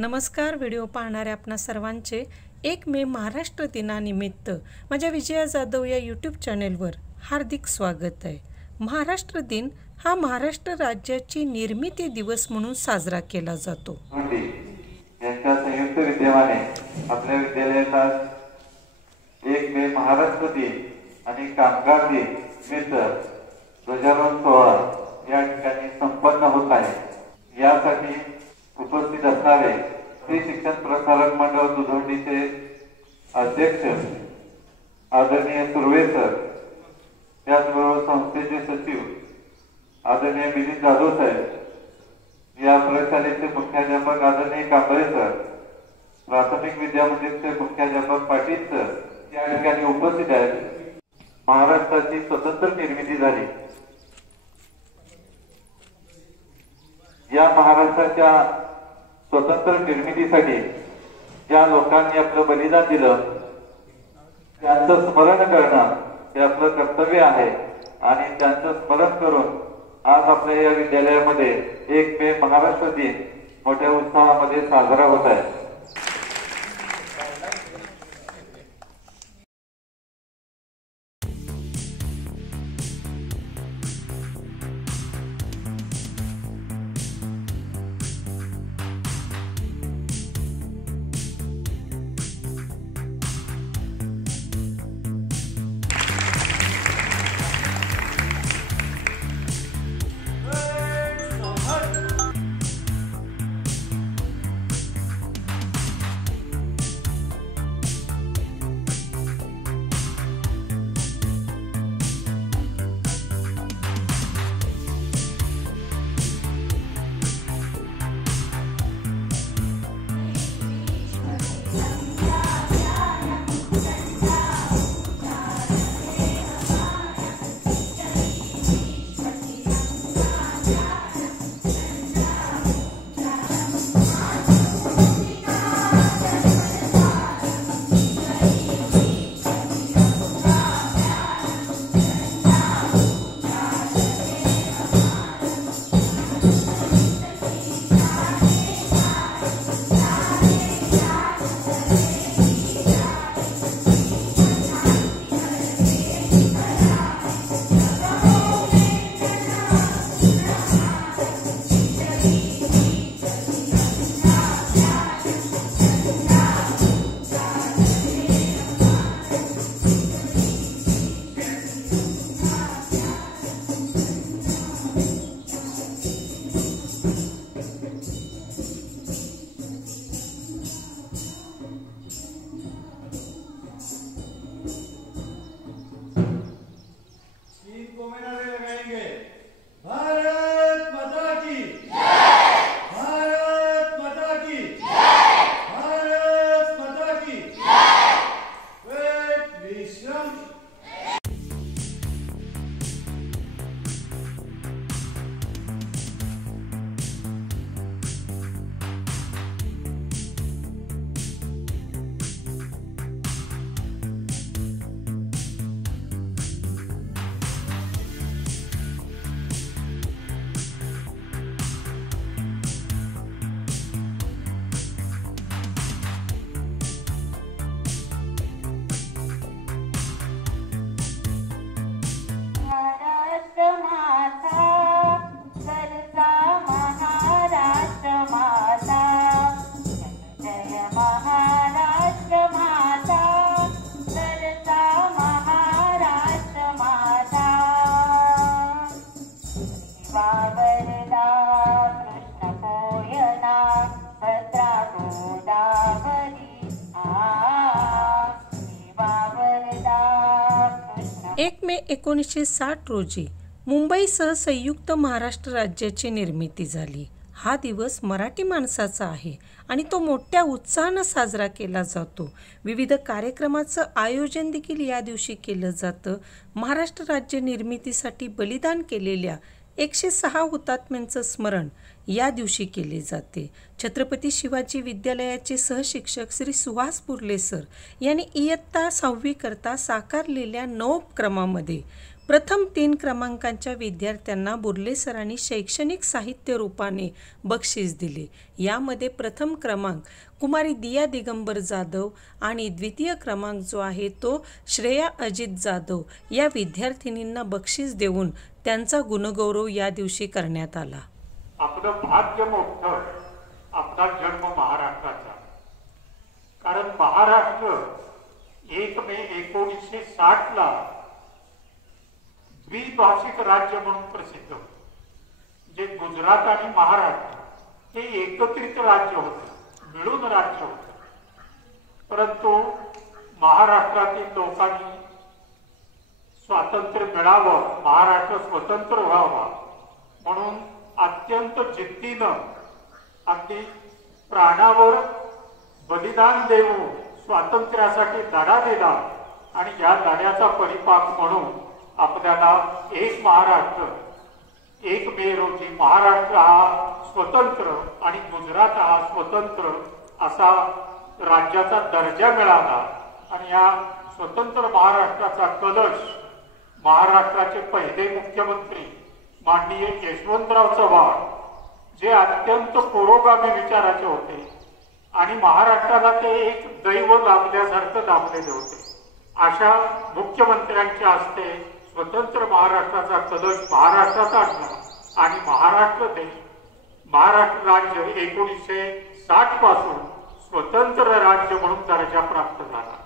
नमस्कार. व्हिडिओ पाहणाऱ्या आपणा सर्वांचे 1 मे महाराष्ट्र दिनानिमित्त माझ्या विजया जाधव या यूट्यूब चॅनेलवर हार्दिक स्वागत आहे. महाराष्ट्र दिन हा महाराष्ट्र राज्याची निर्मिती दिवस म्हणून साजरा केला जातो. यांच्या संयुक्त विद्यमाने आपल्या विद्यालयात 1 मे महाराष्ट्र दिन आणि कामगार दिन निमित्त ध्वजारोहण सोहळा या ठिकाणी संपन्न होत आहे. यासाठी उपस्थित असणारे श्री शिक्षण प्रसारक मंडळ दुधवडीचे अध्यक्ष आदरणीय सुर्वे सर, त्याचबरोबर संस्थेचे सचिव आदरणीय मिलिंद जाधव साहेब, या प्रशालेचे मुख्याध्यापक आदरणीय कांबळे सर, प्राथमिक विद्या मंदिरचे मुख्याध्यापक पाटील सर या ठिकाणी उपस्थित आहेत. महाराष्ट्राची स्वतंत्र निर्मिती झाली. या महाराष्ट्राच्या स्वतंत्र निर्मितीसाठी ज्या लोकांनी आपलं बलिदान दिलं त्यांचं स्मरण करणं हे आपलं कर्तव्य आहे आणि त्यांचं स्मरण करून आज आपल्या या विद्यालयामध्ये 1 मे महाराष्ट्र दिन मोठ्या उत्साहामध्ये साजरा होत आहे. एक मे 1960 रोजी मुंबईसह संयुक्त महाराष्ट्र राज्याची निर्मिती झाली. हा दिवस मराठी माणसाचा आहे आणि तो मोठ्या उत्साहानं साजरा केला जातो. विविध कार्यक्रमाचं आयोजन देखील या दिवशी केलं जातं. महाराष्ट्र राज्य निर्मितीसाठी बलिदान केलेल्या 106 हुतात्म्यांचं स्मरण या दिवशी केले जाते. छत्रपती शिवाजी विद्यालयाचे सहशिक्षक श्री सुहास पुर्ले सर यांनी इयत्ता 6वी करता साकारलेल्या नवोपक्रमामध्ये प्रथम 3 क्रमांकांच्या विद्यार्थ्यांना बुर्ले सरांनी शैक्षणिक साहित्य रूपाने बक्षीस दिले. यामध्ये प्रथम क्रमांक कुमारी दिया दिगंबर जाधव आणि द्वितीय क्रमांक जो आहे तो श्रेया अजित जाधव या विद्यार्थिनींना बक्षीस देऊन त्यांचा गुणगौरव या दिवशी करण्यात आला. आपलं भाग्य मोठं, आपला जन्म महाराष्ट्राचा. कारण महाराष्ट्र 1 मे 1960 द्विभाषिक राज्य म्हणून प्रसिद्ध होतं. जे गुजरात आणि महाराष्ट्र हे एकत्रित राज्य होते, मिळून राज्य होते. परंतु महाराष्ट्रातील लोकांनी स्वातंत्र्य मिळावं, महाराष्ट्र स्वतंत्र व्हावा म्हणून अत्यंत जिद्दीनं अगदी प्राणावर बलिदान देऊन स्वातंत्र्यासाठी लढा दिला. आणि या लढ्याचा परिपाक म्हणून आपल्याला 1 महाराष्ट्र 1 मे रोजी महाराष्ट्र हा स्वतंत्र आणि गुजरात हा स्वतंत्र असा राज्याचा दर्जा मिळाला. आणि या स्वतंत्र महाराष्ट्राचा कलश महाराष्ट्राचे पहिले मुख्यमंत्री माननीय यशवंतराव चव्हाण, जे अत्यंत पुरोगामी विचाराचे होते आणि महाराष्ट्राला ते एक दैव लाभल्यासारखं लाभलेले होते, अशा मुख्यमंत्र्यांच्या हस्ते स्वतंत्र महाराष्ट्राचा कलश महाराष्ट्रात आणला. आणि महाराष्ट्र राज्य 1960 पासून स्वतंत्र राज्य म्हणून दर्जा प्राप्त झाला.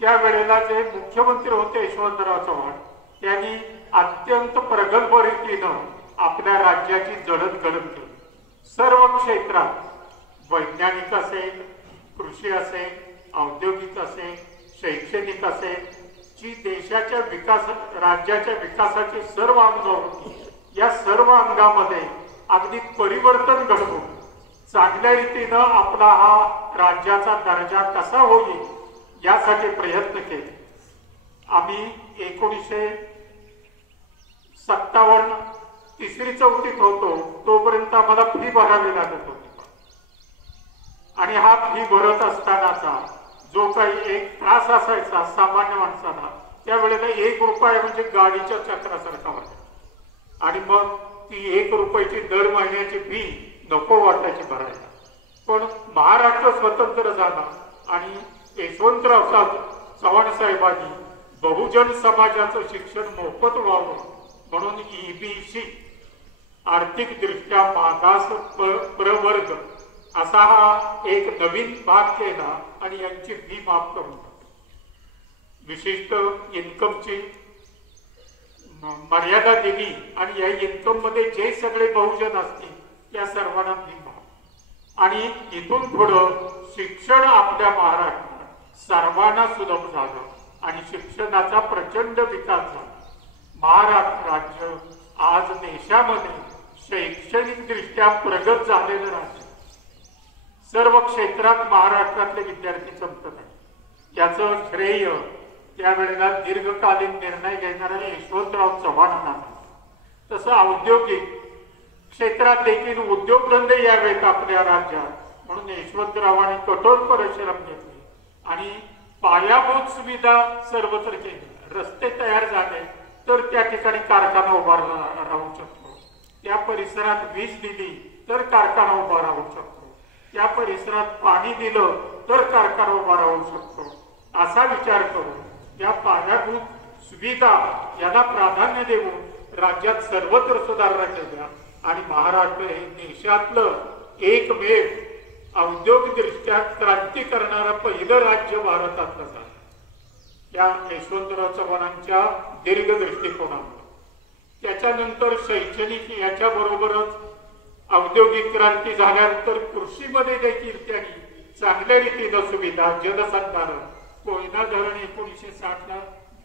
त्यावेळेला जे मुख्यमंत्री होते यशवंतराव चव्हाण, त्यांनी अत्यंत प्रगल्भ रीतीनं आपल्या राज्याची जडणघडण केली. सर्व क्षेत्रात वैज्ञानिक असेल, कृषी असेल, औद्योगिक असेल, शैक्षणिक असेल, जी देशाच्या राज्याच्या विकासाची सर्व अंग होती, या सर्व अंगामध्ये अगदी परिवर्तन घडवून चांगल्या रीतीनं आपला हा राज्याचा दर्जा कसा होईल यासाठी प्रयत्न केले. आम्ही 1957 3री-4थीत होतो तोपर्यंत आम्हाला फी भरावी लागत होती. आणि हा फी भरत असतानाचा जो काही एक त्रास असायचा सामान्य माणसाला, त्यावेळेला 1 रुपया म्हणजे गाडीच्या चक्रासारखा वाटायचा. आणि मग ती 1 रुपयाची दर महिन्याची फी नको वाटायची भरायला. पण महाराष्ट्र स्वतंत्र झाला आणि यशवंतराव चव्हाण साहेबांनी बहुजन समाजाचं शिक्षण मोफत व्हावं म्हणून EBC आर्थिक दृष्ट्या मागास प्रवर्ग असा हा एक नवीन भाग केला आणि यांची फी माफ करून विशिष्ट इन्कमची मर्यादा दिली. आणि या इन्कम मध्ये जे सगळे बहुजन असतील त्या सर्वांना फी माफ. आणि इथून पुढं शिक्षण आपल्या महाराष्ट्रात सर्वांना सुलभ झालं आणि शिक्षणाचा प्रचंड विकास झाला. महाराष्ट्र राज्य आज देशामध्ये शैक्षणिक दृष्ट्या प्रगत झालेलं राज्य. सर्व क्षेत्रात महाराष्ट्रातले विद्यार्थी चमकत आहेत. याचं श्रेय त्यावेळेला दीर्घकालीन निर्णय घेणाऱ्या यशवंतराव चव्हाणांना. तसं औद्योगिक क्षेत्रात देखील उद्योगधंदे यावेत आपल्या राज्यात म्हणून यशवंतरावांनी कठोर परिश्रम घेतले आणि पायाभूत सुविधा सर्वत्र केली. रस्ते तयार झाले तर त्या ठिकाणी कारखाना उभारला राहू शकतो. त्या परिसरात वीज दिली तर कारखाना उभा राहू शकतो. त्या परिसरात पाणी दिलं तर कारखाना उभा राहू शकतो. असा विचार करून या पायाभूत सुविधा यांना प्राधान्य देऊन राज्यात सर्वत्र सुधारणा केल्या आणि महाराष्ट्र हे देशातलं एकमेव औद्योगिकदृष्ट्या क्रांती करणारं पहिलं राज्य भारतातलं झालं. या यशवंतराव चव्हाणांच्या दीर्घ दृष्टिकोनामुळे. त्याच्यानंतर शैक्षणिक याच्या बरोबरच औद्योगिक क्रांती झाल्यानंतर कृषीमध्ये देखील त्यांनी चांगल्या रीतीनं सुविधा, जलसंधारण, कोयना धरण 1960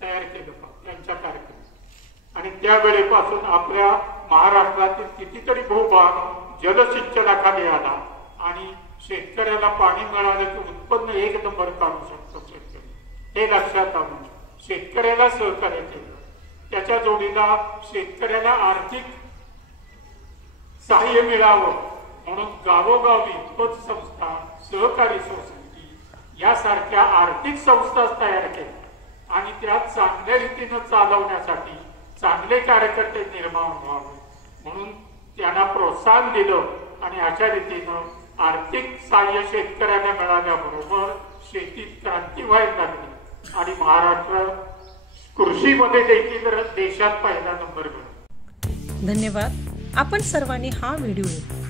तयार केलं त्यांच्या कार्यक्रमात. आणि त्यावेळेपासून आपल्या महाराष्ट्रातील कितीतरी भूभाग जलसिंचनाखाली आला आणि शेतकऱ्याला पाणी मिळालं की उत्पन्न 1 नंबर काढू शकतो शेतकरी. हे लक्षात आणून शेतकऱ्याला सहकार्य केलं. त्याच्या जोडीला शेतकऱ्याला आर्थिक सहाय्य मिळावं म्हणून गावोगावी पतसंस्था, सहकारी सोसायटी यासारख्या आर्थिक संस्था तयार केल्या. आणि त्या चांगल्या रीतीनं चालवण्यासाठी चांगले कार्यकर्ते निर्माण व्हावे म्हणून त्यांना प्रोत्साहन दिलं आणि अशा रीतीनं आर्थिक सहाय्य शेतकऱ्यांना मिळाल्याबरोबर शेतीत क्रांती व्हायला लागली आणि महाराष्ट्र कृषीमध्ये देखील देशात पहिला नंबर मिळाला. धन्यवाद. आपण सर्वांनी हा व्हिडिओ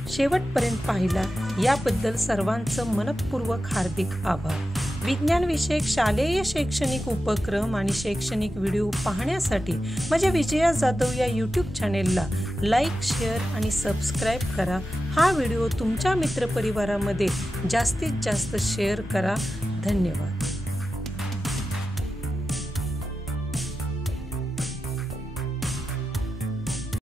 शेवटपर्यंत पाहिला याबद्दल सर्वांचं मनपूर्वक हार्दिक आभार. विज्ञानविषयक शालेय शैक्षणिक उपक्रम आणि शैक्षणिक व्हिडिओ पाहण्यासाठी माझ्या विजया जाधव या यूट्यूब चॅनेलला लाईक, शेअर आणि सबस्क्राईब करा. हा व्हिडिओ तुमच्या मित्रपरिवारामध्ये जास्तीत जास्त शेअर करा. धन्यवाद.